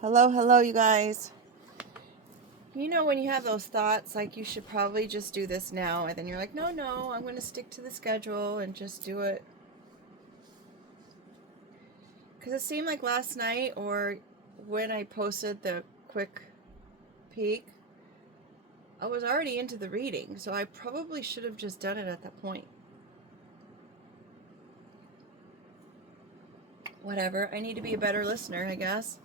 Hello, hello, you guys. You know when you have those thoughts, like you should probably just do this now, and then you're like, no, I'm going to stick to the schedule and just do it. Because it seemed like last night or when I posted the quick peek, I was already into the reading, so I probably should have just done it at that point. Whatever, I need to be a better listener, I guess.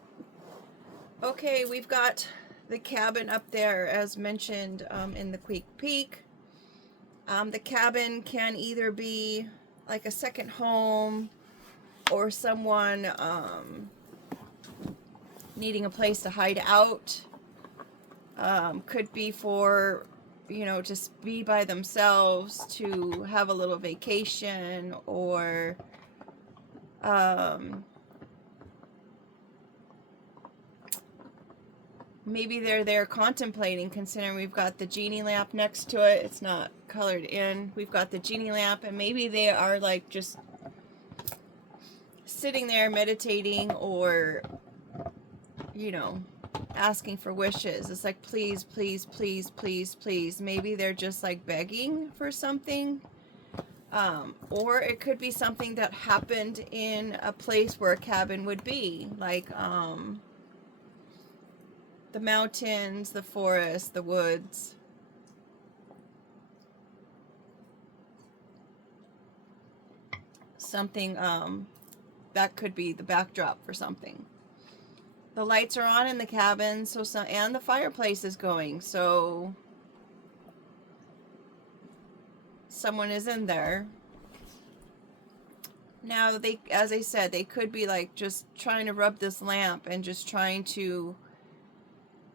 Okay, we've got the cabin up there as mentioned in the quick peek. The cabin can either be like a second home or someone needing a place to hide out. Could be for, just be by themselves to have a little vacation, or maybe they're there contemplating, considering we've got the genie lamp next to it. It's not colored in. We've got the genie lamp, and maybe they are like just sitting there meditating, or asking for wishes. It's like, please, please, please, please, please. Maybe they're just like begging for something. Or it could be something that happened in a place where a cabin would be, like the mountains, the forest, the woods. Something that could be the backdrop for something. The lights are on in the cabin, and the fireplace is going, so someone is in there. Now, as I said, they could be like just trying to rub this lamp and just trying to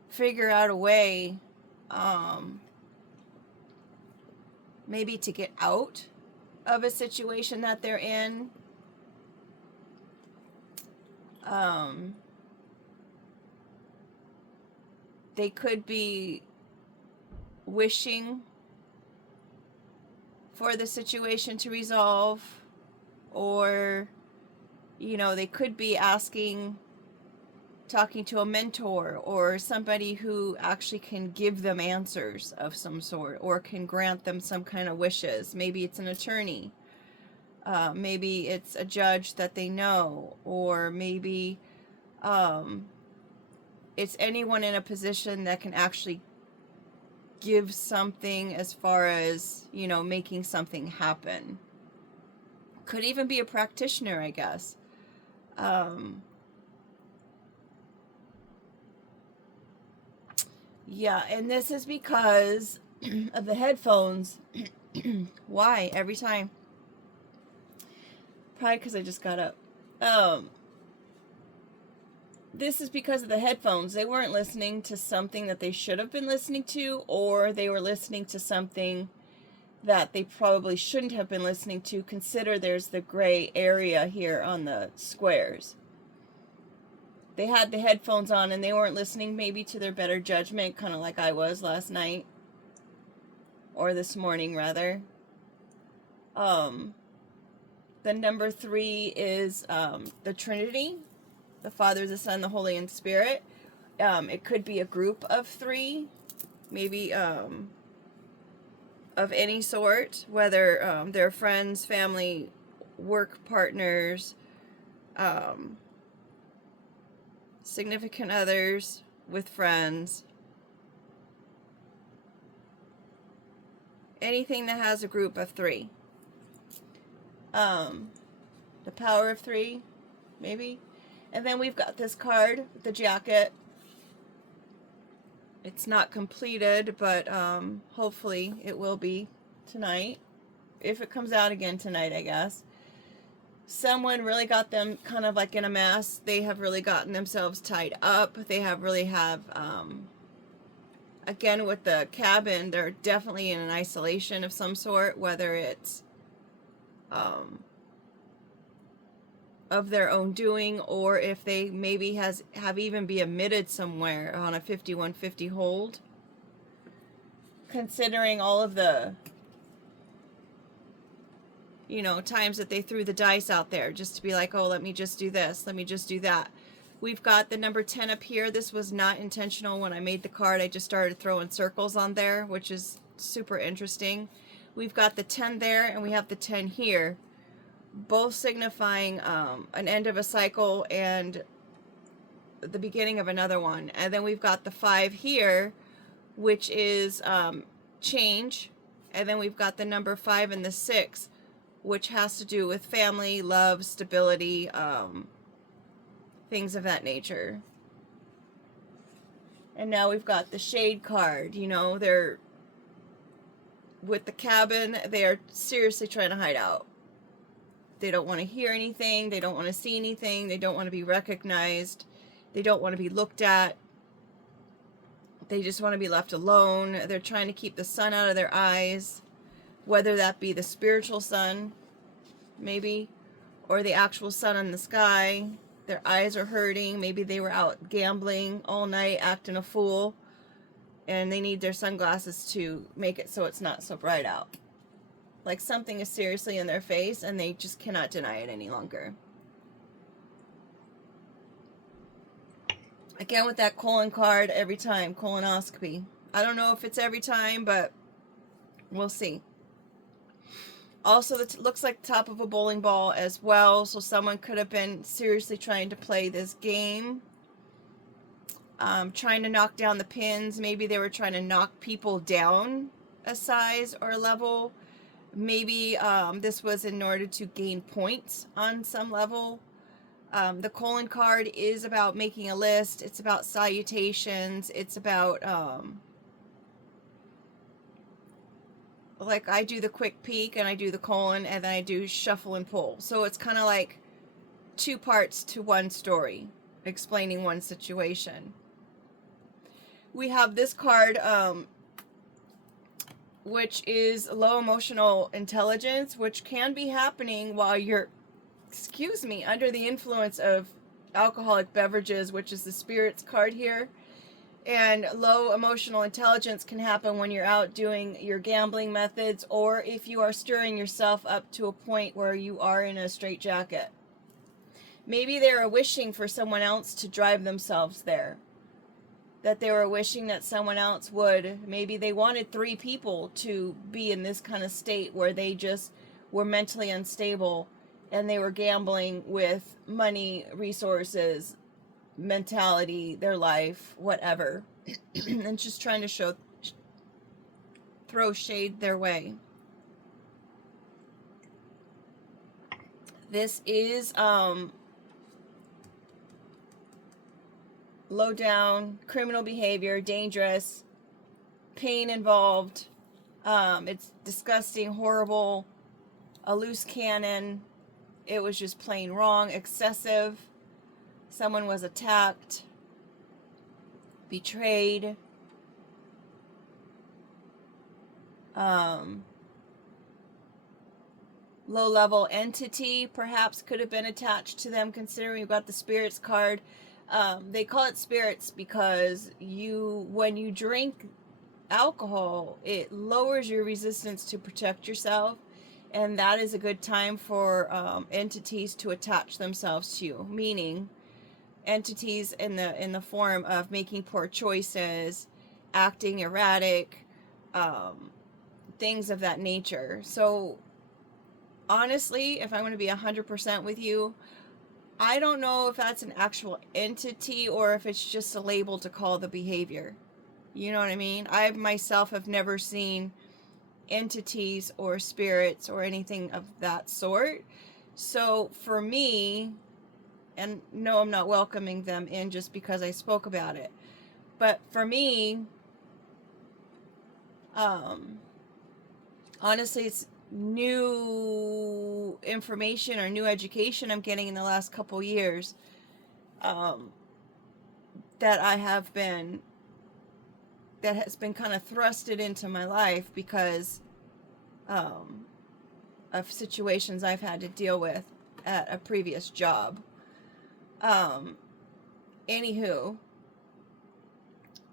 figure out a way, maybe to get out of a situation that they're in. They could be wishing for the situation to resolve, or they could be talking to a mentor or somebody who actually can give them answers of some sort, or can grant them some kind of wishes. Maybe it's an attorney, maybe it's a judge that they know, or maybe it's anyone in a position that can actually give something, as far as making something happen. Could even be a practitioner, I guess. Yeah, and this is because of the headphones. Why? Every time. Probably because I just got up. This is because of the headphones. They weren't listening to something that they should have been listening to, or they were listening to something that they probably shouldn't have been listening to. Consider there's the gray area here on the squares. They had the headphones on and they weren't listening maybe to their better judgment, kind of like I was last night, or this morning rather. The number 3 is the Trinity, the Father, the Son, the Holy Spirit. It could be a group of 3, maybe of any sort, whether they're friends, family, work partners, significant others with friends. Anything that has a group of 3. The power of 3, maybe. And then we've got this card, the jacket. It's not completed, but hopefully it will be tonight. If it comes out again tonight, I guess. Someone really got them kind of like in a mess. They have really gotten themselves tied up. They have again, with the cabin, they're definitely in an isolation of some sort, whether it's of their own doing, or if they maybe have even been admitted somewhere on a 5150 hold. Considering all of the times that they threw the dice out there just to be like, oh, let me just do this, let me just do that. We've got the number 10 up here. This was not intentional when I made the card. I just started throwing circles on there, which is super interesting. We've got the 10 there, and we have the 10 here, both signifying an end of a cycle and the beginning of another one. And then we've got the 5 here, which is change. And then we've got the number 5 and the 6, which has to do with family, love, stability, things of that nature. And now we've got the shade card. You know, they're with the cabin, they are seriously trying to hide out. They don't want to hear anything. They don't want to see anything. They don't want to be recognized. They don't want to be looked at. They just want to be left alone. They're trying to keep the sun out of their eyes, whether that be the spiritual sun, maybe, or the actual sun in the sky. Their eyes are hurting. Maybe they were out gambling all night, acting a fool, and they need their sunglasses to make it so it's not so bright out. Like something is seriously in their face and they just cannot deny it any longer. Again, with that colon card, every time, colonoscopy. I don't know if it's every time, but we'll see. Also, it looks like the top of a bowling ball as well, so someone could have been seriously trying to play this game. Trying to knock down the pins. Maybe they were trying to knock people down a size or a level. Maybe this was in order to gain points on some level. The colon card is about making a list. It's about salutations. It's about, like I do the quick peek and I do the colon and then I do shuffle and pull. So it's kind of like 2 parts to one story, explaining one situation. We have this card, which is low emotional intelligence, which can be happening while you're, under the influence of alcoholic beverages, which is the spirits card here. And low emotional intelligence can happen when you're out doing your gambling methods, or if you are stirring yourself up to a point where you are in a straitjacket. Maybe they are wishing for someone else to drive themselves there. That they were wishing that someone else would. Maybe they wanted 3 people to be in this kind of state where they just were mentally unstable and they were gambling with money, resources, mentality, their life, whatever, and just trying to throw shade their way. This is low down, criminal behavior, dangerous, pain involved. It's disgusting, horrible, a loose cannon. It was just plain wrong, excessive. Someone was attacked, betrayed. Low-level entity perhaps could have been attached to them, considering we've got the spirits card. They call it spirits because when you drink alcohol, it lowers your resistance to protect yourself, and that is a good time for entities to attach themselves to you, meaning entities in the form of making poor choices, acting erratic, things of that nature. So honestly, if I'm going to be 100% with you, I don't know if that's an actual entity or if it's just a label to call the behavior. You know what I mean? I myself have never seen entities or spirits or anything of that sort. So for me, and no, I'm not welcoming them in just because I spoke about it, but for me, honestly, it's new information or new education I'm getting in the last couple years, that has been kind of thrusted into my life because of situations I've had to deal with at a previous job. Anywho,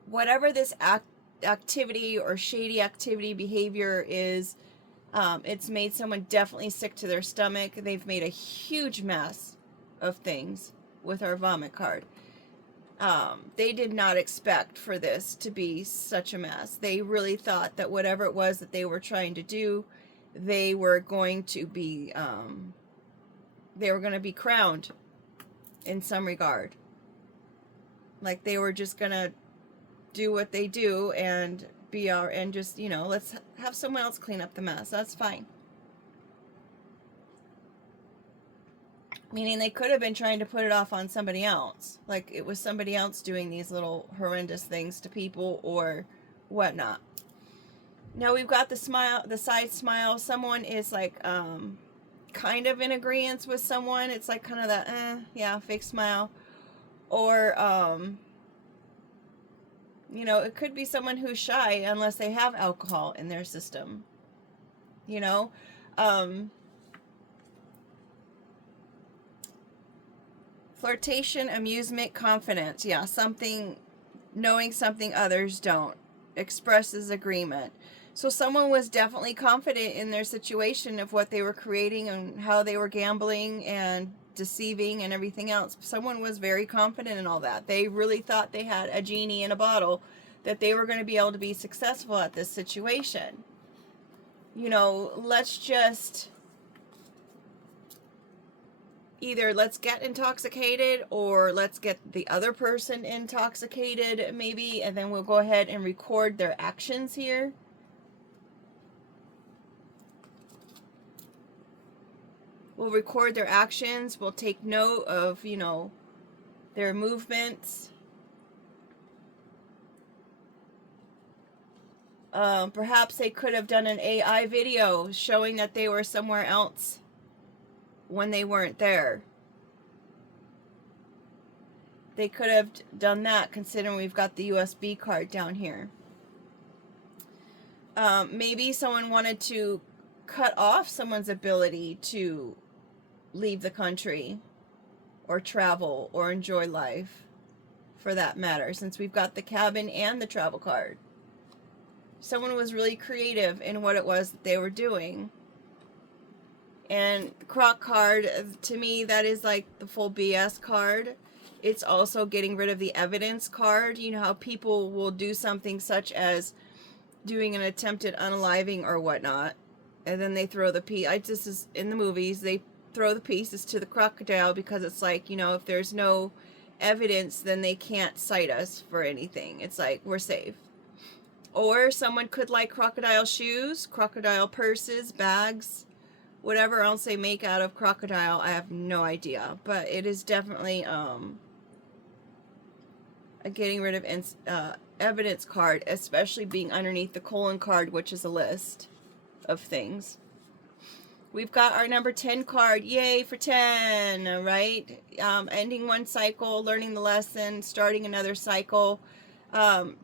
whatever this activity or shady activity behavior is, it's made someone definitely sick to their stomach. They've made a huge mess of things with our vomit card. They did not expect for this to be such a mess. They really thought that whatever it was that they were trying to do, they were going to be crowned in some regard. Like they were just gonna do what they do and be our and just, let's have someone else clean up the mess. That's fine. Meaning they could have been trying to put it off on somebody else. Like it was somebody else doing these little horrendous things to people or whatnot. Now we've got the side smile. Someone is like kind of in agreement with someone. It's like kind of that yeah, fake smile. Or it could be someone who's shy unless they have alcohol in their system. Flirtation, amusement, confidence. Yeah, knowing something others don't. Expresses agreement. So someone was definitely confident in their situation of what they were creating and how they were gambling and deceiving and everything else. Someone was very confident in all that. They really thought they had a genie in a bottle, that they were going to be able to be successful at this situation. Let's just either let's get intoxicated or let's get the other person intoxicated maybe, and then we'll go ahead and record their actions here. We'll record their actions. We'll take note of, their movements. Perhaps they could have done an AI video showing that they were somewhere else when they weren't there. They could have done that, considering we've got the USB card down here. Maybe someone wanted to cut off someone's ability to leave the country or travel or enjoy life, for that matter, since we've got the cabin and the travel card. Someone was really creative in what it was that they were doing. And the Croc card, to me, that is like the full BS card. It's also getting rid of the evidence card. You know how people will do something such as doing an attempted unaliving or whatnot, and then they throw the piece. This is in the movies. They throw the pieces to the crocodile because it's like, if there's no evidence, then they can't cite us for anything. It's like, we're safe. Or someone could like crocodile shoes, crocodile purses, bags, whatever else they make out of crocodile. I have no idea, but it is definitely a getting rid of evidence card, especially being underneath the colon card, which is a list of things. We've got our number 10 card. Yay for 10, right? Ending one cycle, learning the lesson, starting another cycle.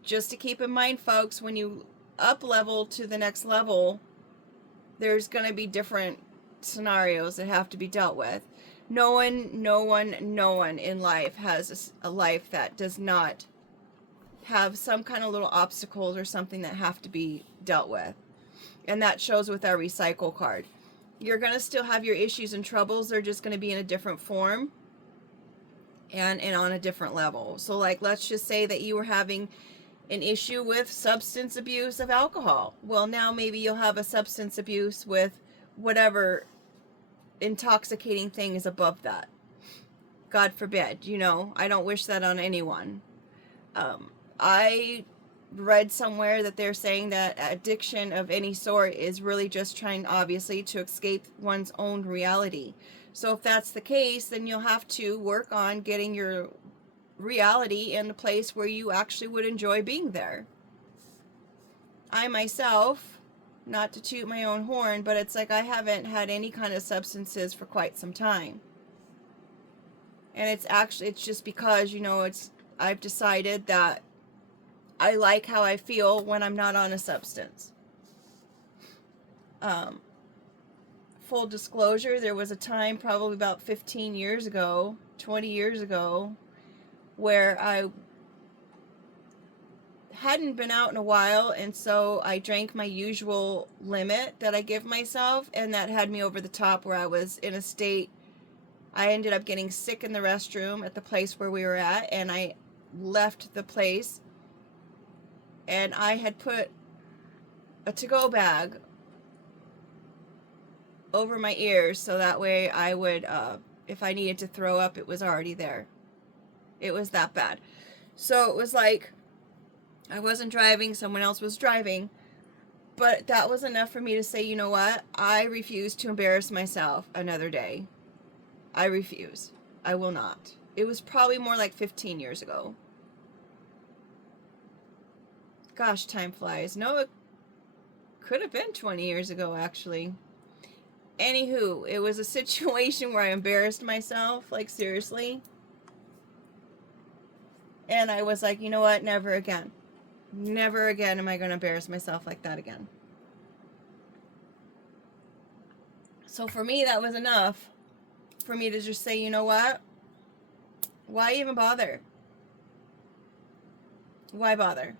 Just to keep in mind, folks, when you up level to the next level, there's going to be different scenarios that have to be dealt with. No one in life has a life that does not have some kind of little obstacles or something that have to be dealt with. And that shows with our recycle card. You're going to still have your issues and troubles. They're just going to be in a different form and on a different level. So like, let's just say that you were having an issue with substance abuse of alcohol. Well, now maybe you'll have a substance abuse with whatever intoxicating thing is above that. God forbid, I don't wish that on anyone. I read somewhere that they're saying that addiction of any sort is really just trying, obviously, to escape one's own reality. So if that's the case, then you'll have to work on getting your reality in a place where you actually would enjoy being there. I myself, not to toot my own horn, but it's like I haven't had any kind of substances for quite some time. And it's just because, I've decided that I like how I feel when I'm not on a substance. Full disclosure, there was a time probably about 15 years ago, 20 years ago, where I hadn't been out in a while, and so I drank my usual limit that I give myself, and that had me over the top where I was in a state. I ended up getting sick in the restroom at the place where we were at, and I left the place, and I had put a to-go bag over my ears so that way I would, if I needed to throw up, it was already there. It was that bad. So it was like I wasn't driving, someone else was driving, but that was enough for me to say, you know what? I refuse to embarrass myself another day. I refuse. I will not. It was probably more like 15 years ago. Gosh, time flies. No, it could have been 20 years ago, actually. Anywho, it was a situation where I embarrassed myself, like seriously. And I was like, you know what? Never again. Never again am I going to embarrass myself like that again. So for me, that was enough for me to just say, you know what? Why even bother? Why bother?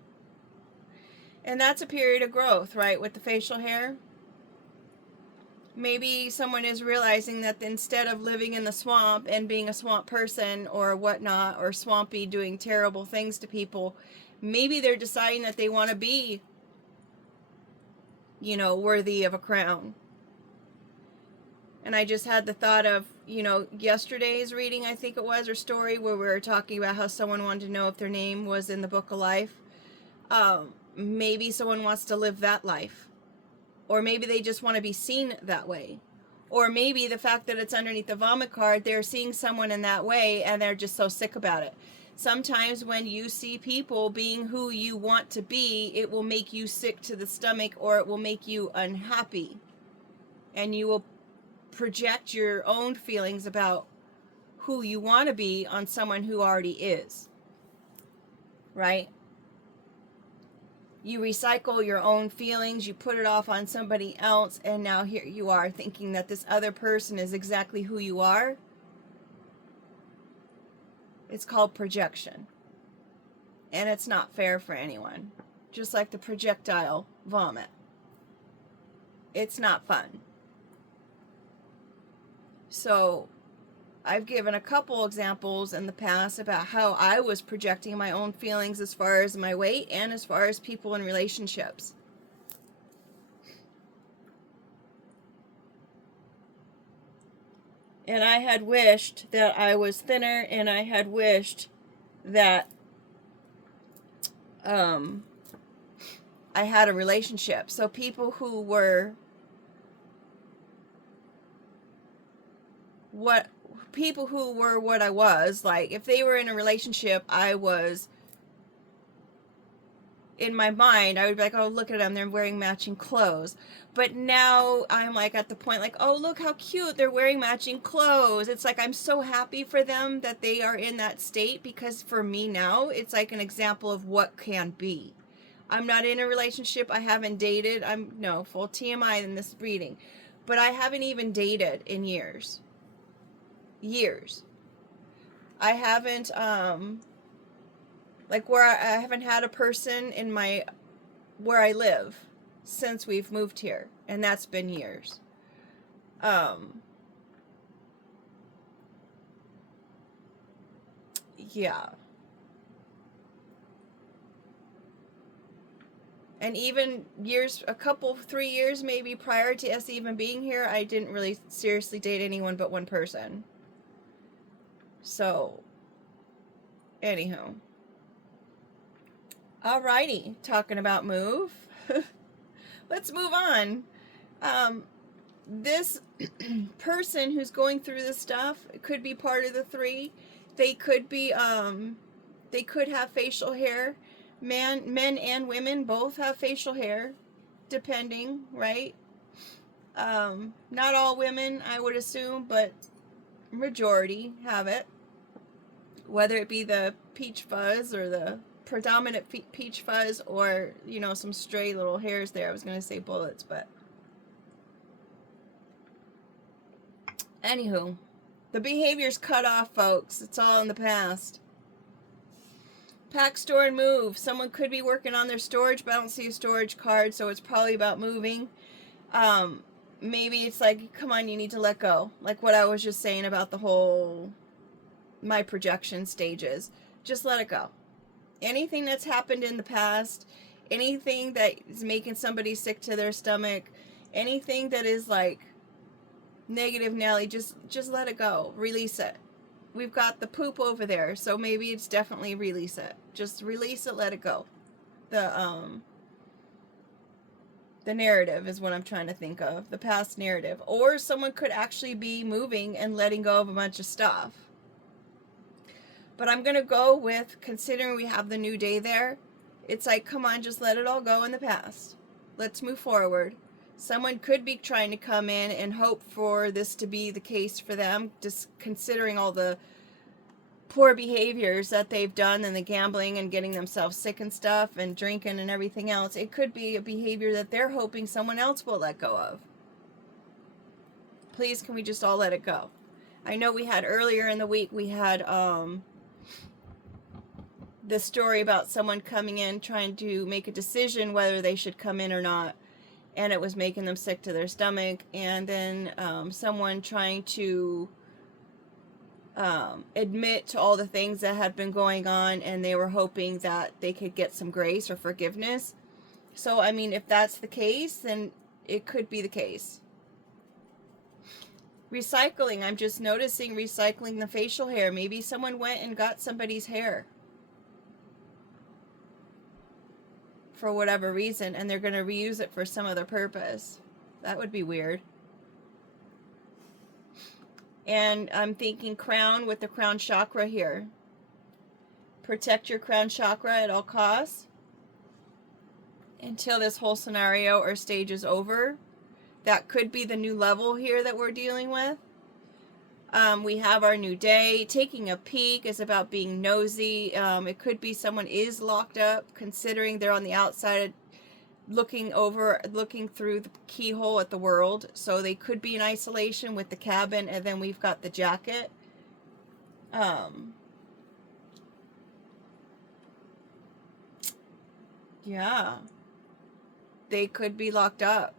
And that's a period of growth, right? With the facial hair. Maybe someone is realizing that instead of living in the swamp and being a swamp person or whatnot, or swampy doing terrible things to people, maybe they're deciding that they want to be, you know, worthy of a crown. And I just had the thought of, you know, yesterday's reading, I think it was, or story, where we were talking about how someone wanted to know if their name was in the book of life. Maybe someone wants to live that life. Or maybe they just want to be seen that way. Or maybe the fact that it's underneath the vomit card, they're seeing someone in that way and they're just so sick about it. Sometimes when you see people being who you want to be, it will make you sick to the stomach, or it will make you unhappy. And you will project your own feelings about who you want to be on someone who already is. Right? You recycle your own feelings, you put it off on somebody else, and now here you are thinking that this other person is exactly who you are. It's called projection. And it's not fair for anyone. Just like the projectile vomit. It's not fun. So, I've given a couple examples in the past about how I was projecting my own feelings as far as my weight and as far as people in relationships. And I had wished that I was thinner, and I had wished that I had a relationship. So people who were what I was, like if they were in a relationship, I was, in my mind, I would be like, oh, look at them, they're wearing matching clothes. But now I'm like at the point like, oh, look how cute, they're wearing matching clothes. It's like I'm so happy for them that they are in that state, because for me now, it's like an example of what can be. I'm not in a relationship, I haven't dated, no, full TMI in this reading, but I haven't even dated in years. I haven't, like where I haven't had a person in where I live since we've moved here, and that's been years. Yeah. And even years, 3 years maybe prior to us even being here, I didn't really seriously date anyone but one person. So, anywho. Alrighty, talking about move. Let's move on. This person who's going through this stuff could be part of the three. They could be, they could have facial hair. Men and women both have facial hair, depending, right? Not all women, I would assume, but majority have it. Whether it be the peach fuzz or the predominant peach fuzz, or, you know, some stray little hairs there. I was going to say bullets, but anywho, the behavior's cut off, folks. It's all in the past. Pack, store, and move. Someone could be working on their storage, but I don't see a storage card, so it's probably about moving. Maybe it's like, come on, you need to let go. Like what I was just saying about the whole, my projection stages. Just let it go. anything that's happened in the past, anything that is making somebody sick to their stomach, anything that is like negative Nelly, just let it go. Release it. We've got the poop over there, so maybe it's definitely release it. Just release it, let it go. The narrative is what I'm trying to think of. The past narrative. Or someone could actually be moving and letting go of a bunch of stuff. But I'm going to go with, considering we have the new day there, it's like, come on, just let it all go in the past. Let's move forward. Someone could be trying to come in and hope for this to be the case for them, just considering all the poor behaviors that they've done and the gambling and getting themselves sick and stuff and drinking and everything else. It could be a behavior that they're hoping someone else will let go of. Please, can we just all let it go? I know we had earlier in the week, we had the story about someone coming in trying to make a decision whether they should come in or not, and it was making them sick to their stomach, and then someone trying to admit to all the things that had been going on, and they were hoping that they could get some grace or forgiveness. So, I mean, if that's the case, then it could be the case. Recycling, I'm just noticing recycling the facial hair. Maybe someone went and got somebody's hair for whatever reason, and they're going to reuse it for some other purpose. That would be weird. And I'm thinking crown with the crown chakra here. Protect your crown chakra at all costs until this whole scenario or stage is over. That could be the new level here that we're dealing with. We have our new day. Taking a peek is about being nosy. It could be someone is locked up, considering they're on the outside looking through the keyhole at the world. So they could be in isolation with the cabin, and then we've got the jacket. Yeah. They could be locked up.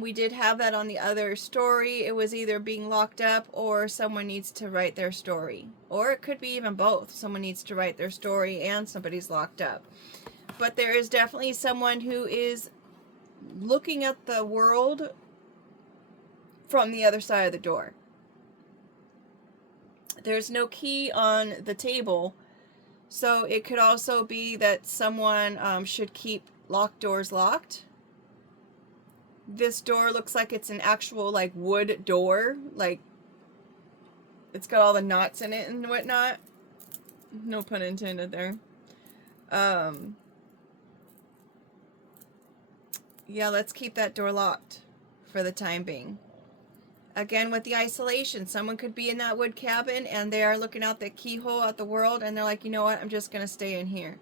We did have that on the other story. It was either being locked up or someone needs to write their story. Or it could be even both. Someone needs to write their story and somebody's locked up. But there is definitely someone who is looking at the world from the other side of the door. There's no key on the table, so it could also be that someone should keep locked doors locked. This door looks like it's an actual like wood door, like it's got all the knots in it and whatnot. No pun intended there. Yeah, let's keep that door locked for the time being. Again, with the isolation, someone could be in that wood cabin and they are looking out the keyhole at the world, and they're like, you know what, I'm just going to stay in here.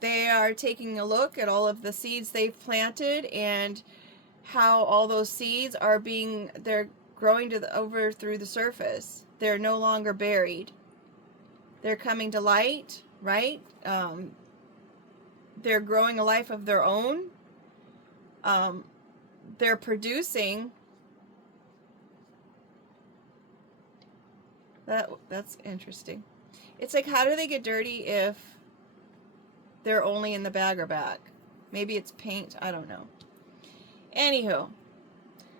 They are taking a look at all of the seeds they've planted and how all those seeds are they're growing over through the surface. They're no longer buried. They're coming to light, right? They're growing a life of their own. They're producing. That's interesting. It's like, how do they get dirty if they're only in the bag or back? Maybe it's paint. I don't know. Anywho,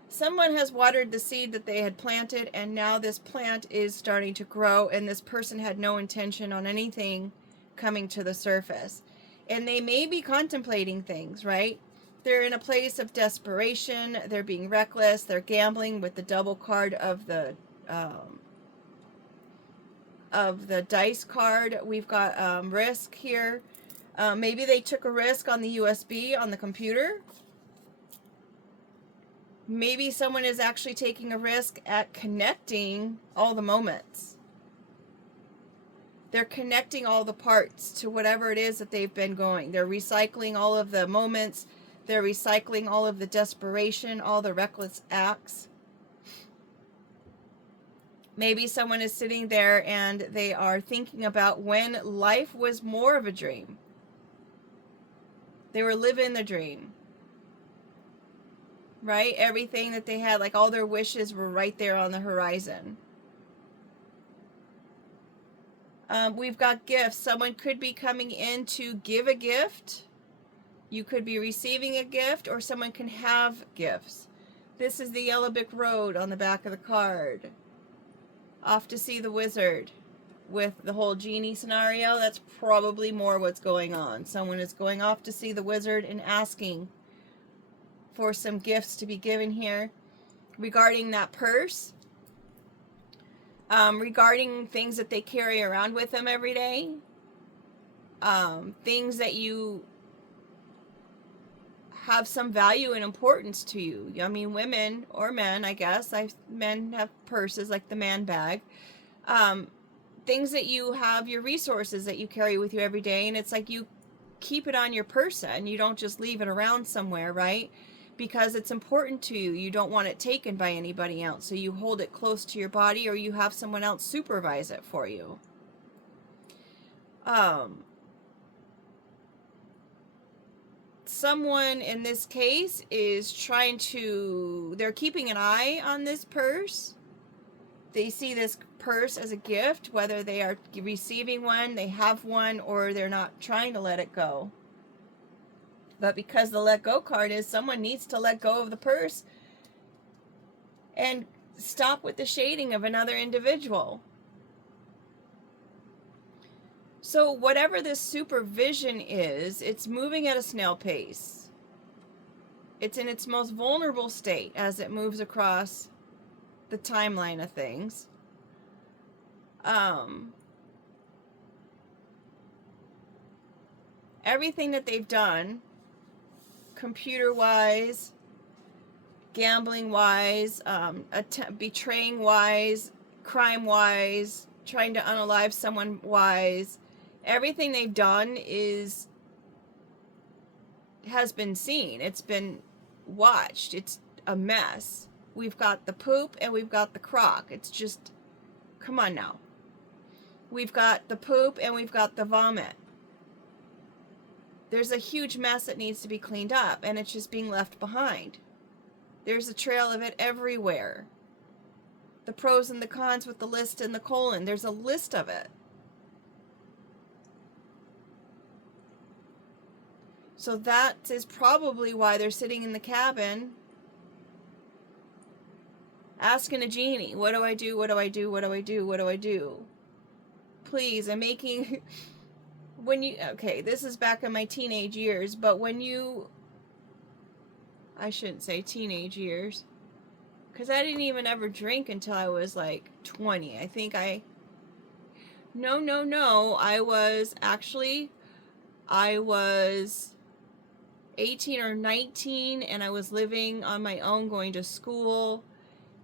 someone has watered the seed that they had planted, and now this plant is starting to grow, and this person had no intention on anything coming to the surface. And they may be contemplating things, right? They're in a place of desperation. They're being reckless. They're gambling with the double card of the dice card. We've got risk here. Maybe they took a risk on the USB on the computer. Maybe someone is actually taking a risk at connecting all the moments. They're connecting all the parts to whatever it is that they've been going. They're recycling all of the moments. They're recycling all of the desperation, all the reckless acts. Maybe someone is sitting there and they are thinking about when life was more of a dream. They were living the dream. right? Everything that they had, like all their wishes were right there on the horizon. We've got gifts. Someone could be coming in to give a gift. You could be receiving a gift, or someone can have gifts. This is the Yellow Brick Road on the back of the card. Off to see the wizard. With the whole genie scenario, that's probably more what's going on. Someone is going off to see the wizard and asking for some gifts to be given here regarding that purse, regarding things that they carry around with them every day, things that you have some value and importance to you. I mean, women or men, I guess. Men have purses like the man bag. Things that you have, your resources that you carry with you every day, and it's like you keep it on your person. You don't just leave it around somewhere, right? Because it's important to you. You don't want it taken by anybody else. So you hold it close to your body, or you have someone else supervise it for you. Someone in this case is they're keeping an eye on this purse. They see this purse as a gift, whether they are receiving one, they have one, or they're not trying to let it go. But because the let go card is, someone needs to let go of the purse and stop with the shading of another individual. So whatever this supervision is, it's moving at a snail pace. It's in its most vulnerable state as it moves across the timeline of things. Everything that they've done, computer-wise, gambling-wise, betraying-wise, crime-wise, trying to unalive someone-wise, everything they've done has been seen. It's been watched. It's a mess. We've got the poop and we've got the crock. It's just, come on now. We've got the poop and we've got the vomit. There's a huge mess that needs to be cleaned up, and it's just being left behind. There's a trail of it everywhere. The pros and the cons with the list and the colon. There's a list of it. So that is probably why they're sitting in the cabin asking a genie, what do I do? What do I do? What do I do? What do I do? Please, I'm making... Okay, this is back in my teenage years, but I shouldn't say teenage years, because I didn't even ever drink until I was like 20. No, I was 18 or 19, and I was living on my own, going to school,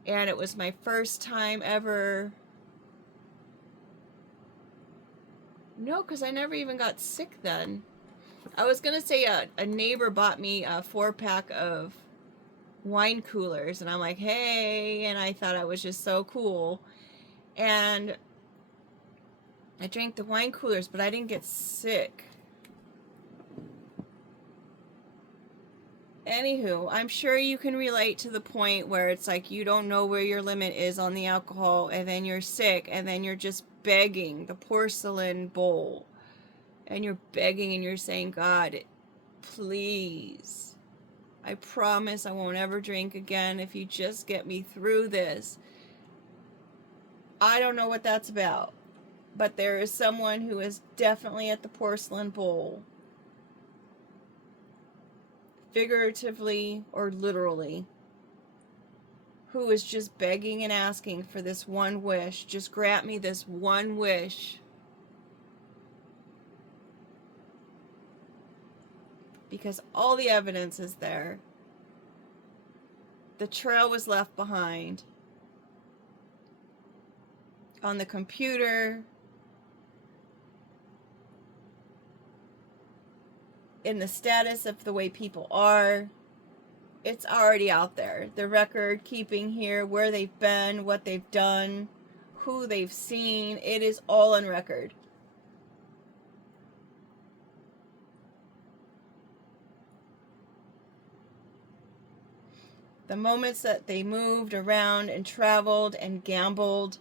and it was my first time ever. No, because I never even got sick then. I was going to say a neighbor bought me a 4-pack of wine coolers, and I'm like, hey, and I thought I was just so cool. And I drank the wine coolers, but I didn't get sick. Anywho, I'm sure you can relate to the point where it's like you don't know where your limit is on the alcohol, and then you're sick, and then you're just begging the porcelain bowl, and you're begging and you're saying, God, please, I promise I won't ever drink again if you just get me through this. I don't know what that's about, but there is someone who is definitely at the porcelain bowl, figuratively or literally, who is just begging and asking for this one wish. Just grant me this one wish. Because all the evidence is there. The trail was left behind on the computer, in the status of the way people are. It's already out there. The record keeping here, where they've been, what they've done, who they've seen, it is all on record. The moments that they moved around and traveled and gambled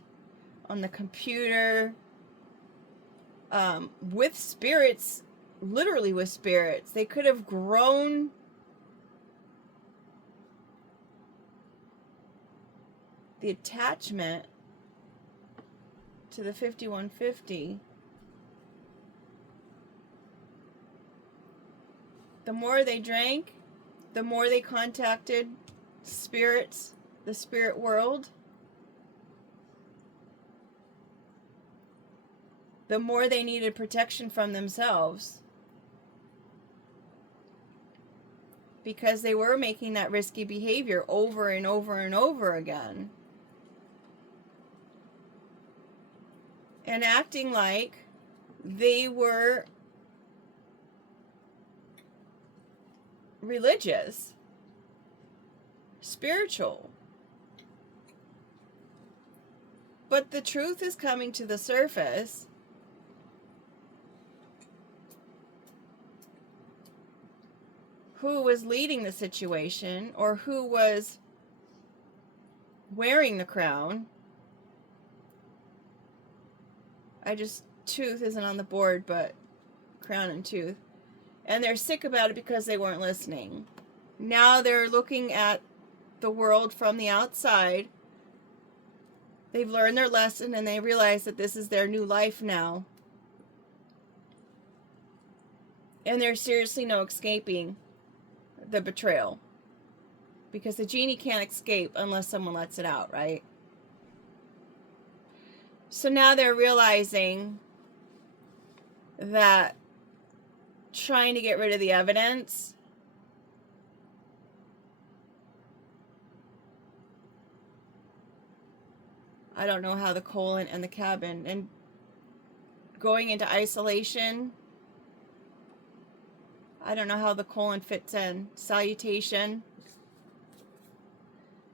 on the computer with spirits, literally with spirits. They could have grown the attachment to the 5150. The more they drank, the more they contacted spirits, the spirit world, the more they needed protection from themselves, because they were making that risky behavior over and over and over again, and acting like they were religious, spiritual. But the truth is coming to the surface. Who was leading the situation, or who was wearing the crown. Tooth isn't on the board, but crown and tooth. And they're sick about it because they weren't listening. Now they're looking at the world from the outside. They've learned their lesson and they realize that this is their new life now. And there's seriously no escaping the betrayal. Because the genie can't escape unless someone lets it out, right? So now they're realizing that trying to get rid of the evidence I don't know how the colon and the cabin and going into isolation, I don't know how the colon fits in. Salutation,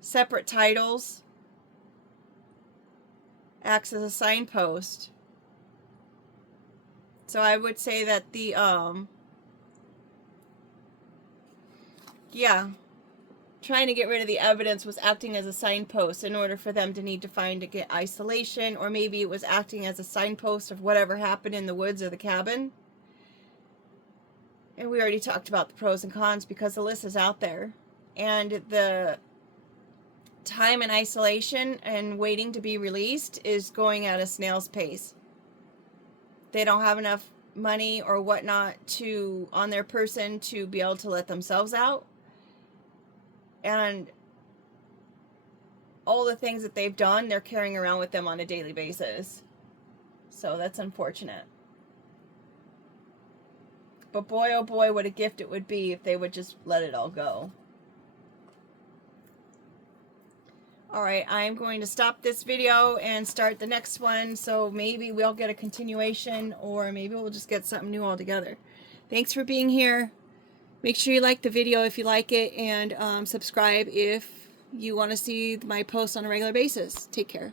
separate titles, acts as a signpost. So I would say that the trying to get rid of the evidence was acting as a signpost in order for them to need to find to get isolation, or maybe it was acting as a signpost of whatever happened in the woods or the cabin. And we already talked about the pros and cons because the list is out there. And the time in isolation and waiting to be released is going at a snail's pace. They don't have enough money or whatnot on their person to be able to let themselves out. And all the things that they've done, they're carrying around with them on a daily basis. So that's unfortunate. But boy, oh boy, what a gift it would be if they would just let it all go. Alright, I'm going to stop this video and start the next one, so maybe we'll get a continuation, or maybe we'll just get something new altogether. Thanks for being here. Make sure you like the video if you like it, and subscribe if you want to see my posts on a regular basis. Take care.